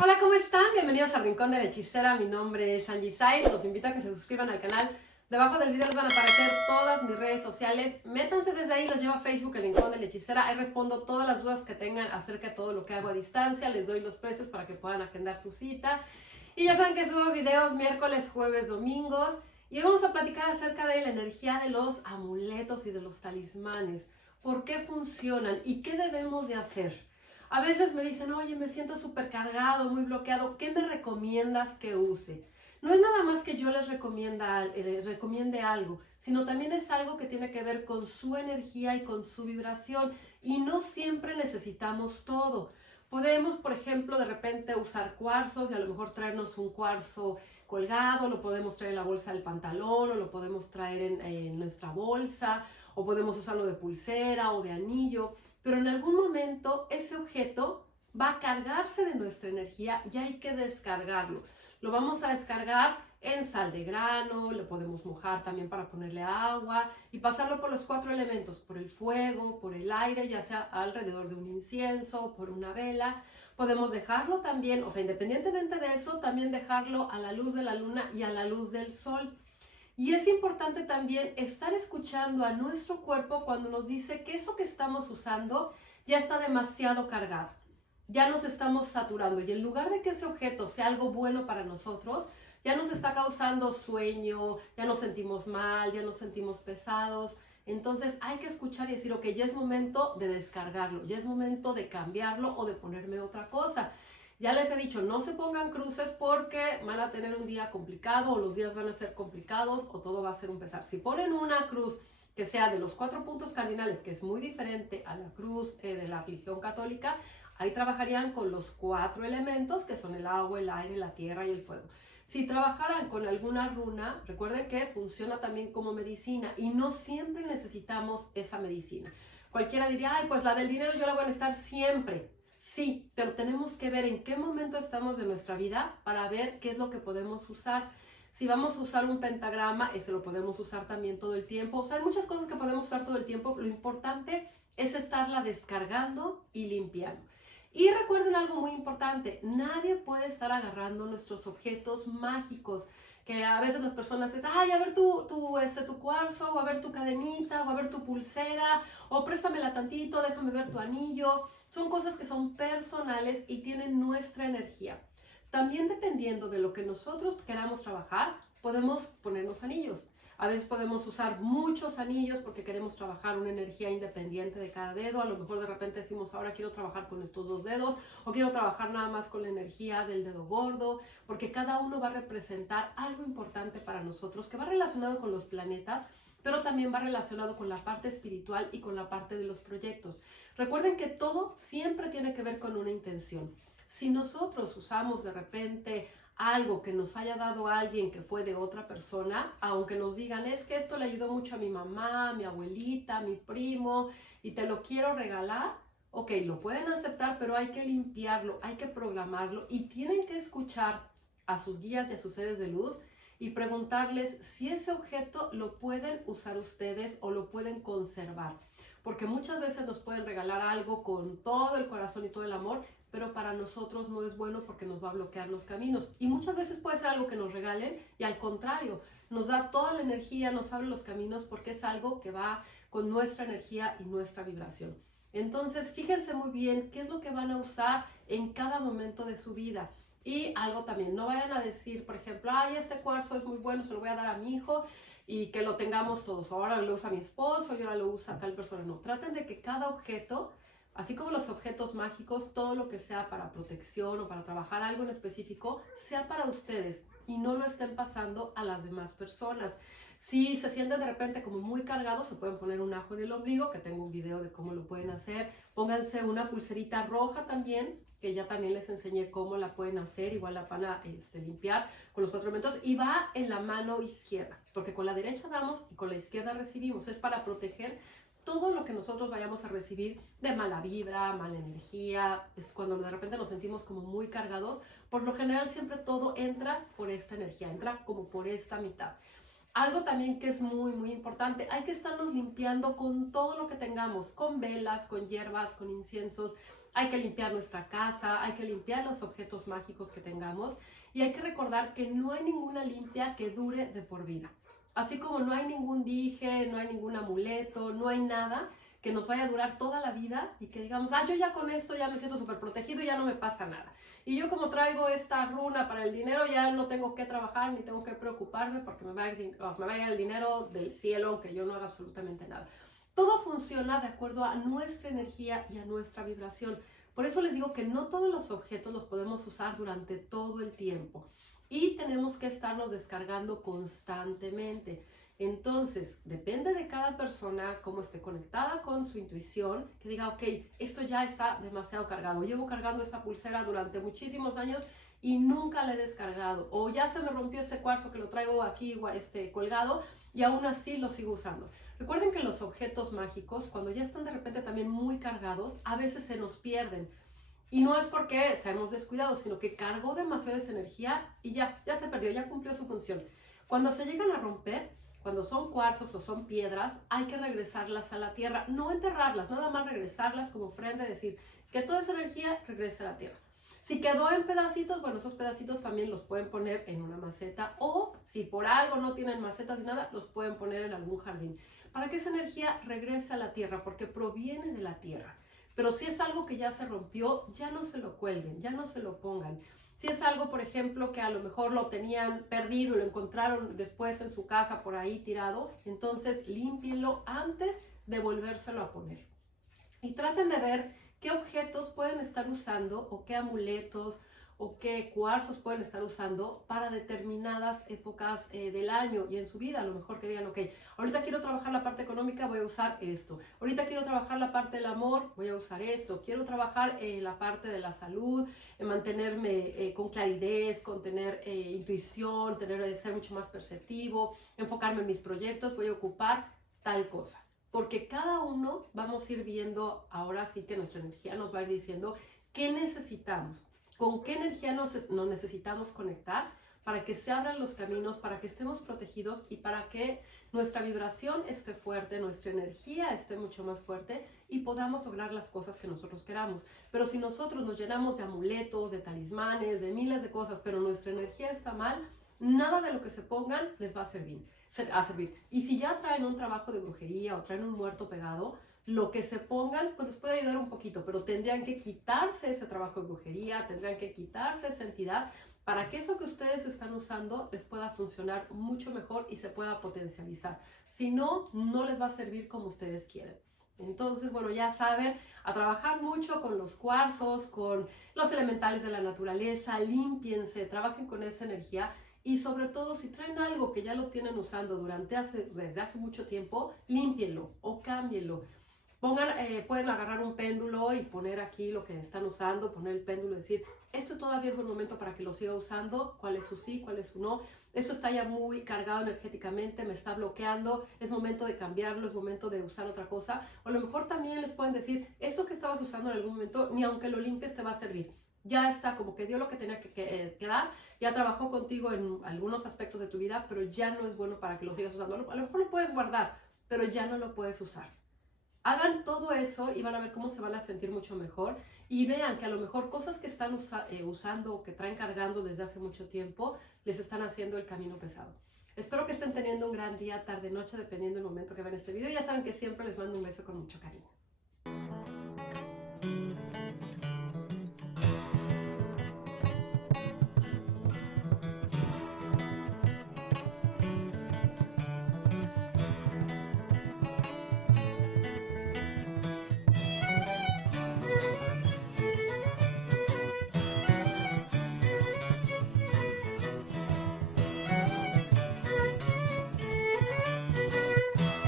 Hola, ¿cómo están? Bienvenidos al Rincón de la Hechicera. Mi nombre es Angie Saiz. Los invito a que se suscriban al canal. Debajo del video les van a aparecer todas mis redes sociales. Métanse desde ahí, los llevo a Facebook, el Rincón de la Hechicera. Ahí respondo todas las dudas que tengan acerca de todo lo que hago a distancia. Les doy los precios para que puedan agendar su cita. Y ya saben que subo videos miércoles, jueves, domingos. Y hoy vamos a platicar acerca de la energía de los amuletos y de los talismanes. ¿Por qué funcionan y qué debemos de hacer? A veces me dicen, oye, me siento súper cargado, muy bloqueado, ¿qué me recomiendas que use? No es nada más que yo les recomiende algo, sino también es algo que tiene que ver con su energía y con su vibración. Y no siempre necesitamos todo. Podemos, por ejemplo, de repente usar cuarzos y a lo mejor traernos un cuarzo colgado, lo podemos traer en la bolsa del pantalón o lo podemos traer en nuestra bolsa o podemos usarlo de pulsera o de anillo. Pero en algún momento ese objeto va a cargarse de nuestra energía y hay que descargarlo. Lo vamos a descargar en sal de grano, lo podemos mojar también para ponerle agua y pasarlo por los 4 elementos, por el fuego, por el aire, ya sea alrededor de un incienso, por una vela. Podemos dejarlo también, o sea, independientemente de eso, también dejarlo a la luz de la luna y a la luz del sol. Y es importante también estar escuchando a nuestro cuerpo cuando nos dice que eso que estamos usando ya está demasiado cargado, ya nos estamos saturando y en lugar de que ese objeto sea algo bueno para nosotros, ya nos está causando sueño, ya nos sentimos mal, ya nos sentimos pesados. Entonces hay que escuchar y decir, ok, ya es momento de descargarlo, ya es momento de cambiarlo o de ponerme otra cosa. Ya les he dicho, no se pongan cruces porque van a tener un día complicado o los días van a ser complicados o todo va a ser un pesar. Si ponen una cruz que sea de los 4 puntos cardinales, que es muy diferente a la cruz de la religión católica, ahí trabajarían con los 4 elementos que son el agua, el aire, la tierra y el fuego. Si trabajaran con alguna runa, recuerden que funciona también como medicina y no siempre necesitamos esa medicina. Cualquiera diría, ay, pues la del dinero yo la voy a necesitar siempre. Sí, pero tenemos que ver en qué momento estamos de nuestra vida para ver qué es lo que podemos usar. Si vamos a usar un pentagrama, ese lo podemos usar también todo el tiempo. O sea, hay muchas cosas que podemos usar todo el tiempo. Lo importante es estarla descargando y limpiando. Y recuerden algo muy importante, nadie puede estar agarrando nuestros objetos mágicos, que a veces las personas dicen, ay, a ver tu cuarzo, o a ver tu cadenita, o a ver tu pulsera, o préstamela tantito, déjame ver tu anillo. Son cosas que son personales y tienen nuestra energía. También dependiendo de lo que nosotros queramos trabajar, podemos ponernos anillos. A veces podemos usar muchos anillos porque queremos trabajar una energía independiente de cada dedo. A lo mejor de repente decimos, ahora quiero trabajar con estos 2 dedos o quiero trabajar nada más con la energía del dedo gordo, porque cada uno va a representar algo importante para nosotros que va relacionado con los planetas, pero también va relacionado con la parte espiritual y con la parte de los proyectos. Recuerden que todo siempre tiene que ver con una intención. Si nosotros usamos de repente algo que nos haya dado alguien que fue de otra persona, aunque nos digan, es que esto le ayudó mucho a mi mamá, a mi abuelita, a mi primo, y te lo quiero regalar, ok, lo pueden aceptar, pero hay que limpiarlo, hay que programarlo, y tienen que escuchar a sus guías y a sus seres de luz y preguntarles si ese objeto lo pueden usar ustedes o lo pueden conservar. Porque muchas veces nos pueden regalar algo con todo el corazón y todo el amor, pero para nosotros no es bueno porque nos va a bloquear los caminos. Y muchas veces puede ser algo que nos regalen y al contrario, nos da toda la energía, nos abre los caminos porque es algo que va con nuestra energía y nuestra vibración. Entonces, fíjense muy bien qué es lo que van a usar en cada momento de su vida. Y algo también, no vayan a decir, por ejemplo, ay, este cuarzo es muy bueno, se lo voy a dar a mi hijo y que lo tengamos todos. Ahora lo usa mi esposo y ahora lo usa tal persona. No, traten de que cada objeto, así como los objetos mágicos, todo lo que sea para protección o para trabajar algo en específico, sea para ustedes y no lo estén pasando a las demás personas. Si se sienten de repente como muy cargados, se pueden poner un ajo en el ombligo, que tengo un video de cómo lo pueden hacer. Pónganse una pulserita roja también, que ya también les enseñé cómo la pueden hacer, igual la van a limpiar con los 4 elementos y va en la mano izquierda, porque con la derecha damos y con la izquierda recibimos, es para proteger todo lo que nosotros vayamos a recibir de mala vibra, mala energía, es cuando de repente nos sentimos como muy cargados, por lo general siempre todo entra por esta energía, entra como por esta mitad. Algo también que es muy, muy importante, hay que estarnos limpiando con todo lo que tengamos, con velas, con hierbas, con inciensos. hay que limpiar nuestra casa, hay que limpiar los objetos mágicos que tengamos y hay que recordar que no hay ninguna limpia que dure de por vida. Así como no hay ningún dije, no hay ningún amuleto, no hay nada que nos vaya a durar toda la vida y que digamos, yo ya con esto ya me siento súper protegido y ya no me pasa nada. Y yo como traigo esta runa para el dinero, ya no tengo que trabajar ni tengo que preocuparme porque me va a ir el dinero del cielo, aunque yo no haga absolutamente nada. Todo funciona de acuerdo a nuestra energía y a nuestra vibración. Por eso les digo que no todos los objetos los podemos usar durante todo el tiempo y tenemos que estarlos descargando constantemente. Entonces, depende de cada persona cómo esté conectada con su intuición, que diga, ok, esto ya está demasiado cargado. Llevo cargando esta pulsera durante muchísimos años y nunca la he descargado. O ya se me rompió este cuarzo que lo traigo aquí colgado y aún así lo sigo usando. Recuerden que los objetos mágicos, cuando ya están de repente también muy cargados, a veces se nos pierden. Y no es porque seamos descuidados, sino que cargó demasiada energía y ya se perdió, ya cumplió su función. Cuando se llegan a romper, cuando son cuarzos o son piedras, hay que regresarlas a la tierra, no enterrarlas, nada más regresarlas como ofrenda y decir que toda esa energía regrese a la tierra. Si quedó en pedacitos, bueno, esos pedacitos también los pueden poner en una maceta o si por algo no tienen macetas ni nada, los pueden poner en algún jardín para que esa energía regrese a la tierra porque proviene de la tierra. Pero si es algo que ya se rompió, ya no se lo cuelguen, ya no se lo pongan. Si es algo, por ejemplo, que a lo mejor lo tenían perdido y lo encontraron después en su casa por ahí tirado, entonces límpienlo antes de volvérselo a poner. Y traten de ver qué objetos pueden estar usando o qué amuletos o qué cuarzos pueden estar usando para determinadas épocas del año y en su vida. A lo mejor que digan, ok, ahorita quiero trabajar la parte económica, voy a usar esto. Ahorita quiero trabajar la parte del amor, voy a usar esto. Quiero trabajar la parte de la salud, mantenerme con claridad, con tener intuición, ser mucho más perceptivo, enfocarme en mis proyectos, voy a ocupar tal cosa. Porque cada uno vamos a ir viendo, ahora sí que nuestra energía nos va a ir diciendo qué necesitamos. ¿Con qué energía nos necesitamos conectar para que se abran los caminos, para que estemos protegidos y para que nuestra vibración esté fuerte, nuestra energía esté mucho más fuerte y podamos lograr las cosas que nosotros queramos? Pero si nosotros nos llenamos de amuletos, de talismanes, de miles de cosas, pero nuestra energía está mal, nada de lo que se pongan les va a servir. Y si ya traen un trabajo de brujería o traen un muerto pegado, lo que se pongan, pues les puede ayudar un poquito, pero tendrían que quitarse ese trabajo de brujería, tendrían que quitarse esa entidad para que eso que ustedes están usando les pueda funcionar mucho mejor y se pueda potencializar. Si no, no les va a servir como ustedes quieren. Entonces, bueno, ya saben, a trabajar mucho con los cuarzos, con los elementales de la naturaleza, límpiense, trabajen con esa energía. Y sobre todo, si traen algo que ya lo tienen usando desde hace mucho tiempo, límpienlo o cámbienlo. Pueden agarrar un péndulo y poner aquí lo que están usando, poner el péndulo y decir, esto todavía es buen momento para que lo siga usando, cuál es su sí, cuál es su no. Esto está ya muy cargado energéticamente, me está bloqueando, es momento de cambiarlo, es momento de usar otra cosa. O a lo mejor también les pueden decir, esto que estabas usando en algún momento, ni aunque lo limpies te va a servir. Ya está, como que dio lo que tenía que dar, ya trabajó contigo en algunos aspectos de tu vida, pero ya no es bueno para que lo sigas usando. A lo mejor lo puedes guardar, pero ya no lo puedes usar. Hagan todo eso y van a ver cómo se van a sentir mucho mejor y vean que a lo mejor cosas que están usando o que traen cargando desde hace mucho tiempo les están haciendo el camino pesado. Espero que estén teniendo un gran día, tarde, noche, dependiendo del momento que vean este video. Ya saben que siempre les mando un beso con mucho cariño.